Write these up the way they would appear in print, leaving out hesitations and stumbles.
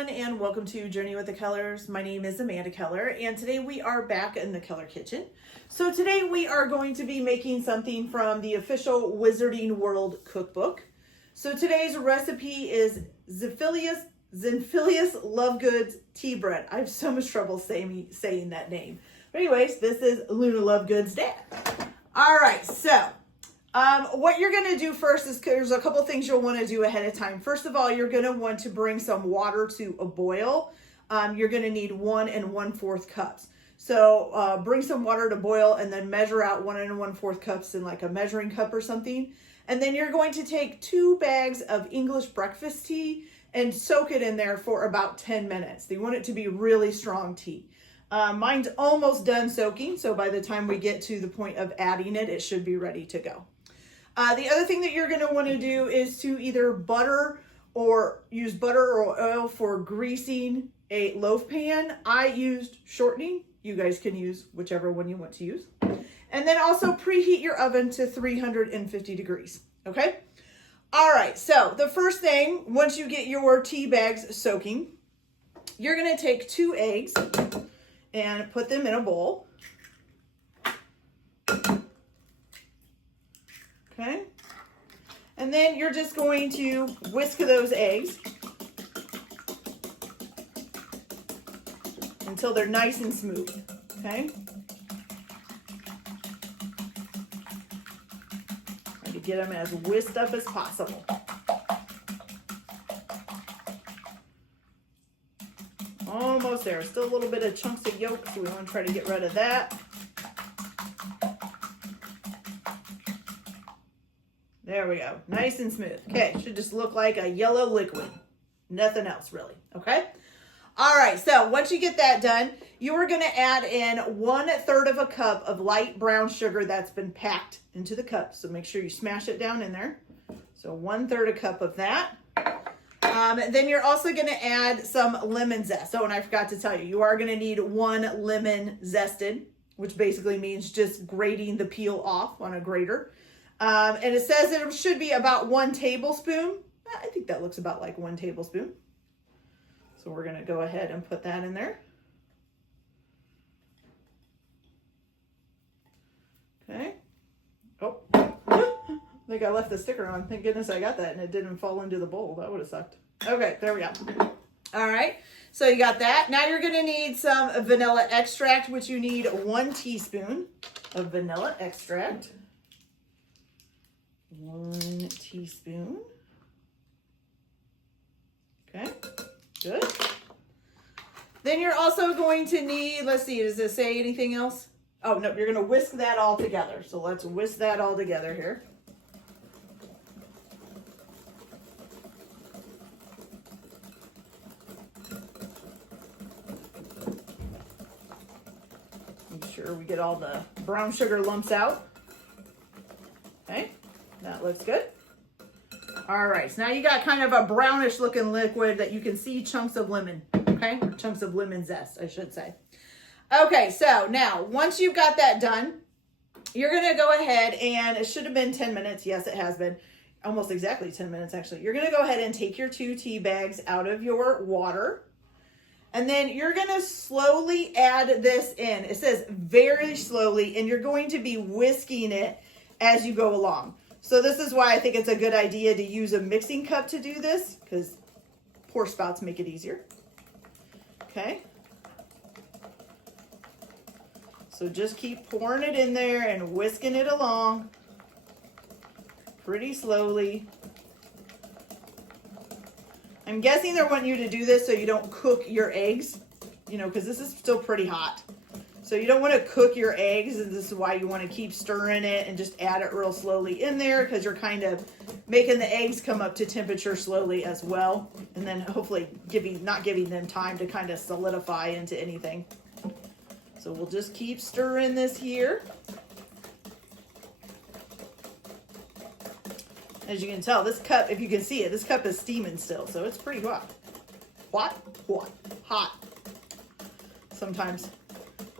everyone, and welcome to Journey with the Kellers. My name is Amanda Keller, and today we are back in the Keller kitchen. So today we are going to be making something from the official Wizarding World cookbook. So today's recipe is Xenophilius Lovegood's tea bread. I have so much trouble saying that name. But anyways, this is Luna Lovegood's dad. All right, so what you're going to do first is there's a couple things you'll want to do ahead of time. First of all, you're going to want to bring some water to a boil. You're going to need 1 1/4 cups. So bring some water to boil and then measure out 1 1/4 cups in like a measuring cup or something. And then you're going to take 2 bags of English breakfast tea and soak it in there for about 10 minutes. You want it to be really strong tea. Mine's almost done soaking, so by the time we get to the point of adding it, it should be ready to go. The other thing that you're going to want to do is to either use butter or oil for greasing a loaf pan. I used shortening. You guys can use whichever one you want to use. And then also preheat your oven to 350 degrees. Okay? All right, so the first thing, once you get your tea bags soaking, you're going to take 2 eggs and put them in a bowl. Okay, and then you're just going to whisk those eggs until they're nice and smooth, okay? Try to get them as whisked up as possible. Almost there. Still a little bit of chunks of yolk, so we want to try to get rid of that. There we go. Nice and smooth. Okay, should just look like a yellow liquid. Nothing else really, okay? All right, so once you get that done, you are going to add in 1/3 of a cup of light brown sugar that's been packed into the cup. So make sure you smash it down in there. So 1/3 a cup of that. Then you're also going to add some lemon zest. Oh, and I forgot to tell you, you are going to need 1 lemon zested, which basically means just grating the peel off on a grater. And it says that it should be about 1 tablespoon. I think that looks about like 1 tablespoon. So we're going to go ahead and put that in there. Okay. Oh, I think I left the sticker on. Thank goodness I got that and it didn't fall into the bowl. That would have sucked. Okay, there we go. All right, so you got that. Now you're going to need some vanilla extract, which you need 1 teaspoon of vanilla extract. 1 teaspoon. Okay, good. Then you're also going to need, let's see, does it say anything else? Oh, no, you're going to whisk that all together. So let's whisk that all together here. Make sure we get all the brown sugar lumps out. Okay, that looks good. All right, so now you got kind of a brownish looking liquid that you can see chunks of lemon, okay? Or chunks of lemon zest, I should say. Okay, so now once you've got that done, you're gonna go ahead and it should have been 10 minutes. Yes, it has been almost exactly 10 minutes actually. You're gonna go ahead and take your 2 tea bags out of your water. And then you're going to slowly add this in. It says very slowly, and you're going to be whisking it as you go along. So this is why I think it's a good idea to use a mixing cup to do this, because pour spouts make it easier. Okay. So just keep pouring it in there and whisking it along pretty slowly. I'm guessing they're wanting you to do this so you don't cook your eggs, you know, because this is still pretty hot. So you don't want to cook your eggs, and this is why you want to keep stirring it and just add it real slowly in there, because you're kind of making the eggs come up to temperature slowly as well. And then hopefully not giving them time to kind of solidify into anything. So we'll just keep stirring this here. As you can tell, this cup, if you can see it, this cup is steaming still, so it's pretty hot. Hot. Sometimes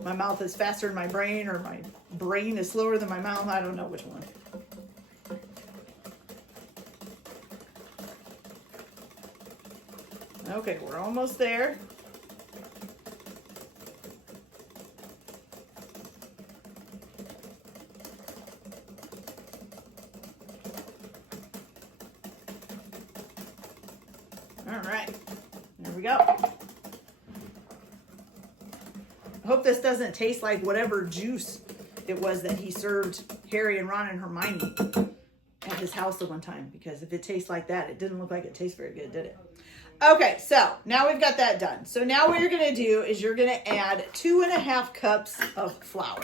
my mouth is faster than my brain, or my brain is slower than my mouth. I don't know which one. Okay, we're almost there. All right, there we go. I hope this doesn't taste like whatever juice it was that he served Harry and Ron and Hermione at his house the one time, because if it tastes like that, it didn't look like it tastes very good, did it? Okay, so now we've got that done. So now what you're gonna do is you're gonna add 2.5 cups of flour.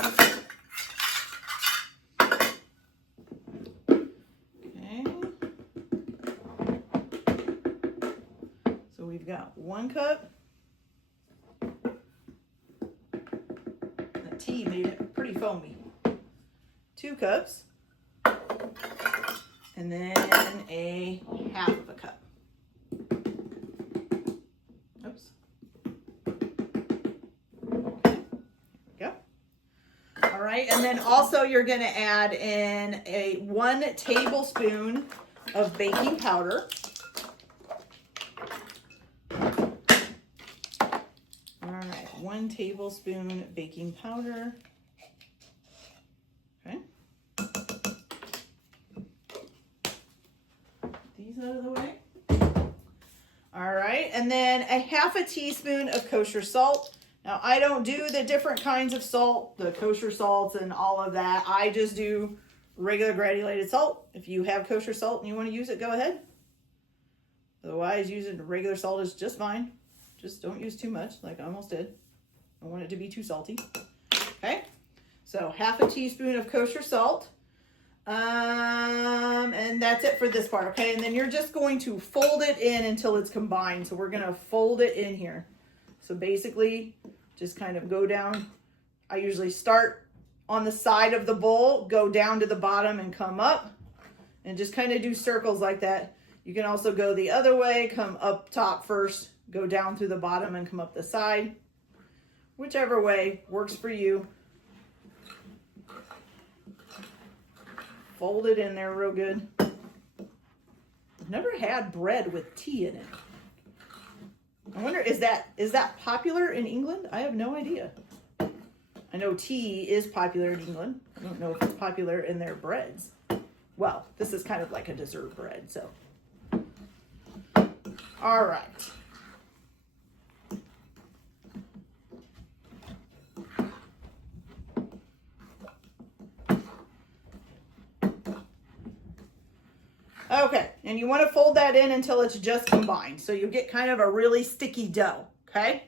Okay. So we've got 1 cup. The tea made it pretty foamy. 2 cups. And then a 1/2 cup. Oops. Okay, here we go. All right, and then also you're gonna add in a 1 tablespoon of baking powder. All right, 1 tablespoon baking powder. Okay. These out of the way. All right, and then a 1/2 teaspoon of kosher salt. Now, I don't do the different kinds of salt, the kosher salts and all of that. I just do regular granulated salt. If you have kosher salt and you want to use it, go ahead. Otherwise, using regular salt is just fine. Just don't use too much, like I almost did. I don't want it to be too salty. Okay, so 1/2 teaspoon of kosher salt. And that's it for this part, okay? And then you're just going to fold it in until it's combined. So we're gonna fold it in here. So basically, just kind of go down. I usually start on the side of the bowl, go down to the bottom and come up, and just kind of do circles like that. You can also go the other way, come up top first, go down through the bottom and come up the side. Whichever way works for you. Fold it in there real good. I've never had bread with tea in it. I wonder, is that popular in England? I have no idea. I know tea is popular in England. I don't know if it's popular in their breads. Well, this is kind of like a dessert bread, so. All right. Okay, and you want to fold that in until it's just combined. So you get kind of a really sticky dough, okay?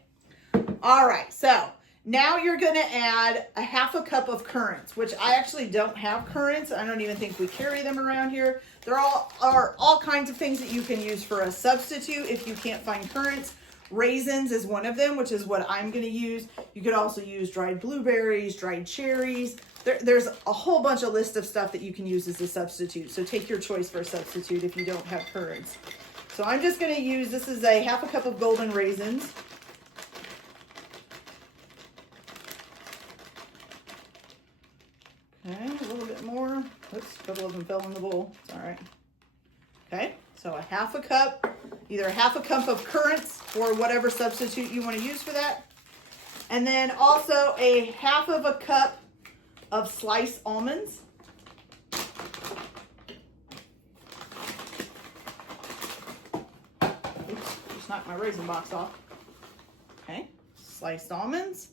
All right, so now you're going to add a 1/2 cup of currants, which I actually don't have currants. I don't even think we carry them around here. There are all kinds of things that you can use for a substitute if you can't find currants. Raisins is one of them, which is what I'm going to use. You could also use dried blueberries, dried cherries. There's a whole bunch of list of stuff that you can use as a substitute. So take your choice for a substitute if you don't have currants. So I'm just going to use, this is a 1/2 cup of golden raisins. Okay, a little bit more. Oops, a couple of them fell in the bowl. It's all right. Okay, so a 1/2 cup, either a 1/2 cup of currants or whatever substitute you want to use for that. And then also a 1/2 cup of sliced almonds. Oops, just knocked my raisin box off. Okay, sliced almonds.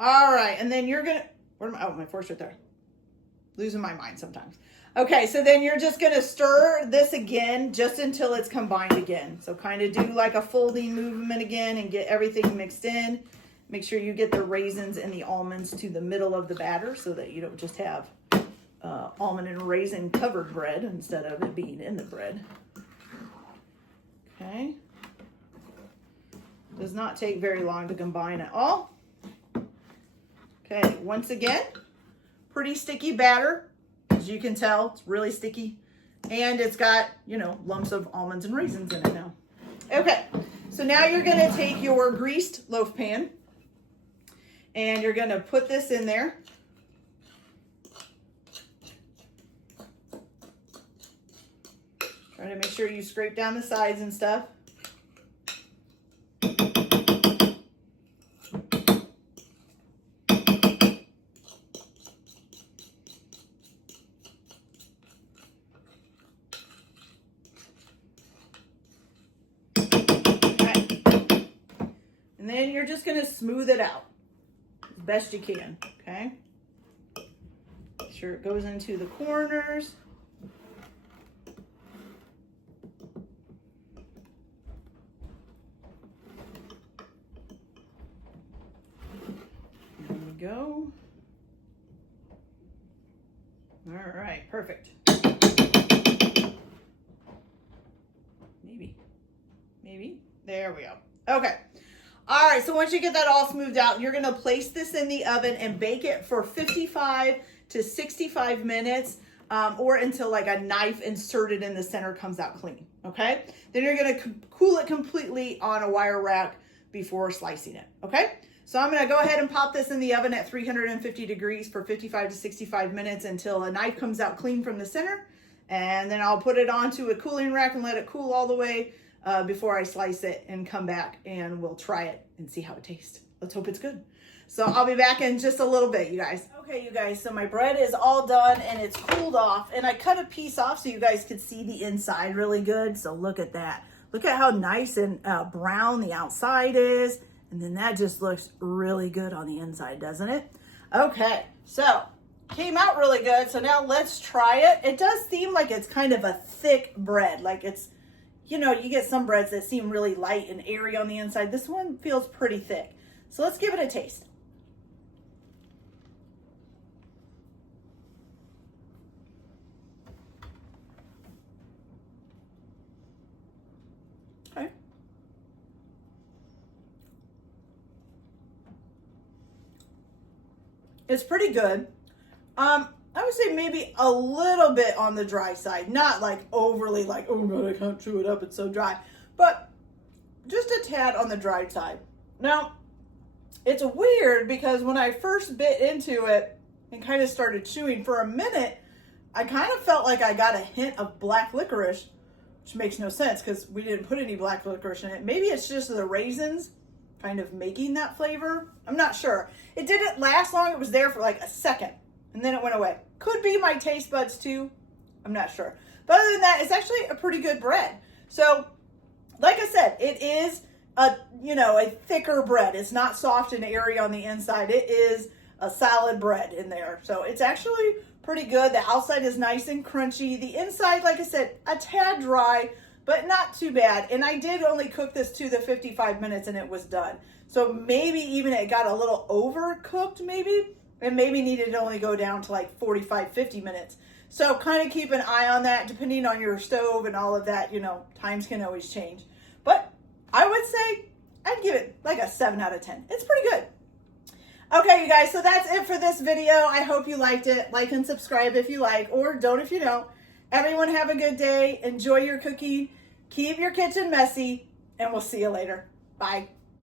All right, and then you're gonna, where am I? Oh, my fork's right there. Losing my mind sometimes. Okay, so then you're just gonna stir this again just until it's combined again. So kind of do like a folding movement again and get everything mixed in. Make sure you get the raisins and the almonds to the middle of the batter so that you don't just have almond and raisin covered bread instead of it being in the bread. Okay. Does not take very long to combine at all. Okay, once again, pretty sticky batter. As you can tell, it's really sticky. And it's got, you know, lumps of almonds and raisins in it now. Okay, so now you're gonna take your greased loaf pan and you're gonna put this in there. Try to make sure you scrape down the sides and stuff. And then you're just gonna smooth it out as best you can, okay? Make sure it goes into the corners. There we go. All right, perfect. Maybe. There we go. Okay. All right, so once you get that all smoothed out, you're gonna place this in the oven and bake it for 55 to 65 minutes or until like a knife inserted in the center comes out clean, okay? Then you're gonna cool it completely on a wire rack before slicing it, okay? So I'm gonna go ahead and pop this in the oven at 350 degrees for 55 to 65 minutes until a knife comes out clean from the center. And then I'll put it onto a cooling rack and let it cool all the way before I slice it and come back and we'll try it and see how it tastes. Let's hope it's good. So I'll be back in just a little bit, you guys. Okay, you guys, so my bread is all done and it's cooled off, and I cut a piece off so you guys could see the inside really good. So look at that. Look at how nice and brown the outside is. And then that just looks really good on the inside, doesn't it? Okay, so came out really good. So now let's try it. It does seem like it's kind of a thick bread. Like it's, you know, you get some breads that seem really light and airy on the inside. This one feels pretty thick. So let's give it a taste. Okay. It's pretty good. I would say maybe a little bit on the dry side, not like overly like, oh God, I can't chew it up, it's so dry, but just a tad on the dry side. Now, it's weird because when I first bit into it and kind of started chewing for a minute, I kind of felt like I got a hint of black licorice, which makes no sense because we didn't put any black licorice in it. Maybe it's just the raisins kind of making that flavor. I'm not sure. It didn't last long. It was there for like a second and then it went away. Could be my taste buds too. I'm not sure. But other than that, it's actually a pretty good bread. So like I said, it is a thicker bread. It's not soft and airy on the inside. It is a solid bread in there. So it's actually pretty good. The outside is nice and crunchy. The inside, like I said, a tad dry, but not too bad. And I did only cook this to the 55 minutes and it was done. So maybe even it got a little overcooked maybe, and maybe needed to only go down to like 45, 50 minutes. So kind of keep an eye on that depending on your stove and all of that, times can always change. But I would say I'd give it like a 7 out of 10. It's pretty good. Okay, you guys, so that's it for this video. I hope you liked it. Like and subscribe if you like, or don't if you don't. Everyone have a good day. Enjoy your cooking. Keep your kitchen messy, and we'll see you later. Bye.